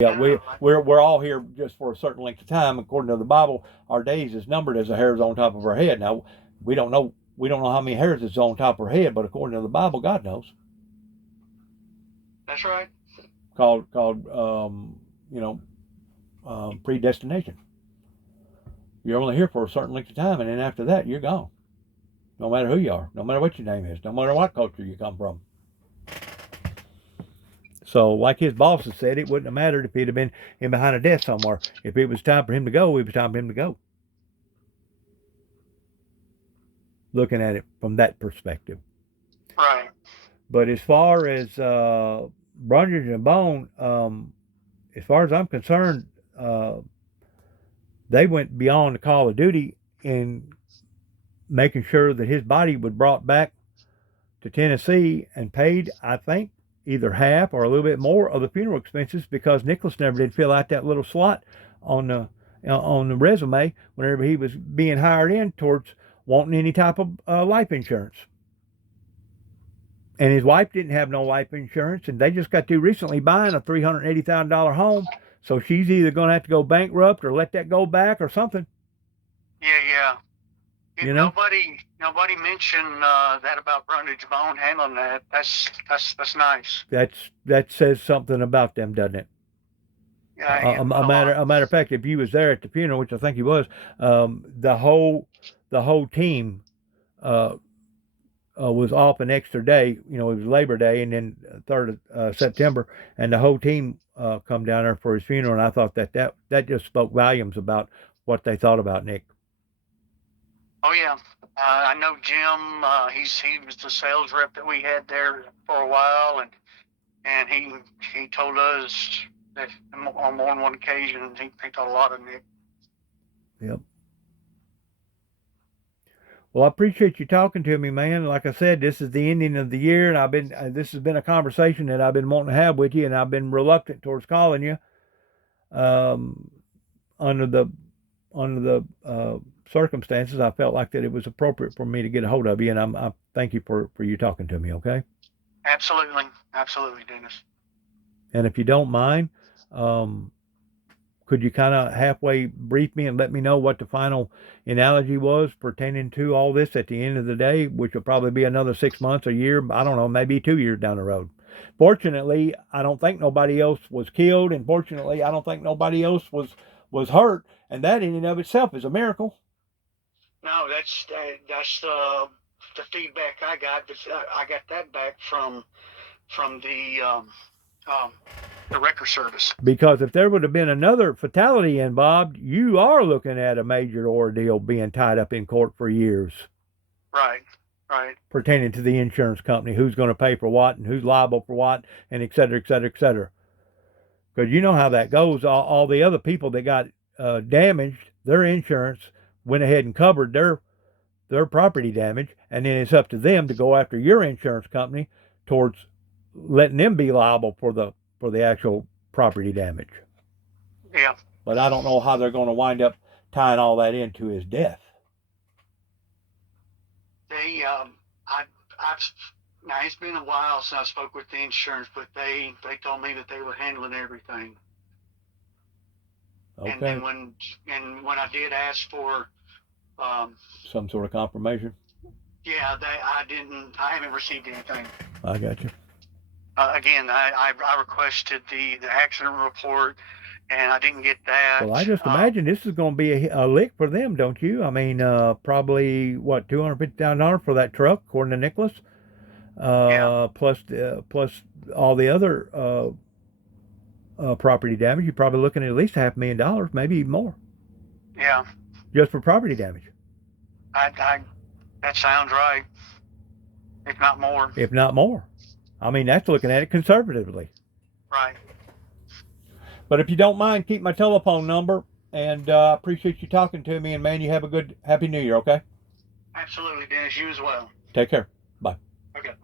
Yeah, we're all here just for a certain length of time. According to the Bible, our days is numbered as the hairs on top of our head. Now, we don't know how many hairs is on top of our head, but according to the Bible, God knows. That's right. Called predestination. You're only here for a certain length of time, and then after that, you're gone. No matter who you are, no matter what your name is, no matter what culture you come from. So, like his boss has said, it wouldn't have mattered if he'd have been in behind a desk somewhere. If it was time for him to go, it was time for him to go. Looking at it from that perspective. Right. But as far as Brundage and Bone, as far as I'm concerned, they went beyond the call of duty in making sure that his body was brought back to Tennessee and paid, I think, either half or a little bit more of the funeral expenses because Nicholas never did fill out that little slot on the resume whenever he was being hired in towards wanting any type of life insurance. And his wife didn't have no life insurance, and they just got through recently buying a $380,000 home. So she's either going to have to go bankrupt or let that go back or something. Yeah. You know? Nobody mentioned that about Brundage Bone handling that. That's nice. That says something about them, doesn't it? Yeah. A matter of fact, if you was there at the funeral, which I think he was, the whole team was off an extra day. You know, it was Labor Day, and then 3rd of September, and the whole team come down there for his funeral. And I thought that just spoke volumes about what they thought about Nick. Oh yeah, I know Jim. He was the sales rep that we had there for a while, and he told us that on more than one occasion he thought a lot of Nick. Yep. Well, I appreciate you talking to me, man. Like I said, this is the ending of the year, and this has been a conversation that I've been wanting to have with you, and I've been reluctant towards calling you um, under the circumstances. I felt like that it was appropriate for me to get a hold of you, and I thank you for you talking to me. Okay. Absolutely, Dennis. And if you don't mind, could you kind of halfway brief me and let me know what the final analogy was pertaining to all this at the end of the day, which will probably be another 6 months, a year, I don't know, maybe 2 years down the road. Fortunately, I don't think nobody else was killed, and fortunately, I don't think nobody else was hurt, and that in and of itself is a miracle. No, that's the feedback I got. But I got that back from the record service. Because if there would have been another fatality involved, you are looking at a major ordeal being tied up in court for years. Right. Pertaining to the insurance company, who's going to pay for what and who's liable for what, and et cetera, et cetera, et cetera. Because you know how that goes. All the other people that got damaged, their insurance went ahead and covered their property damage, and then it's up to them to go after your insurance company towards letting them be liable for the actual property damage. Yeah. But I don't know how they're going to wind up tying all that into his death. Now it's been a while since I spoke with the insurance, but they told me that they were handling everything. Okay. And then when I did ask for some sort of confirmation. Yeah, I haven't received anything. I got you. Again, I requested the accident report, and I didn't get that. Well, I just imagine this is going to be a lick for them, don't you? I mean, probably what, $250,000 for that truck, according to Nicholas. Yeah. Plus all the other property damage. You're probably looking at least $500,000, maybe even more. Yeah. Just for property damage. That sounds right. If not more. If not more. I mean, that's looking at it conservatively. Right. But if you don't mind, keep my telephone number, and I appreciate you talking to me, and man, you have a good, happy New Year, okay? Absolutely, Dennis. You as well. Take care. Bye. Okay.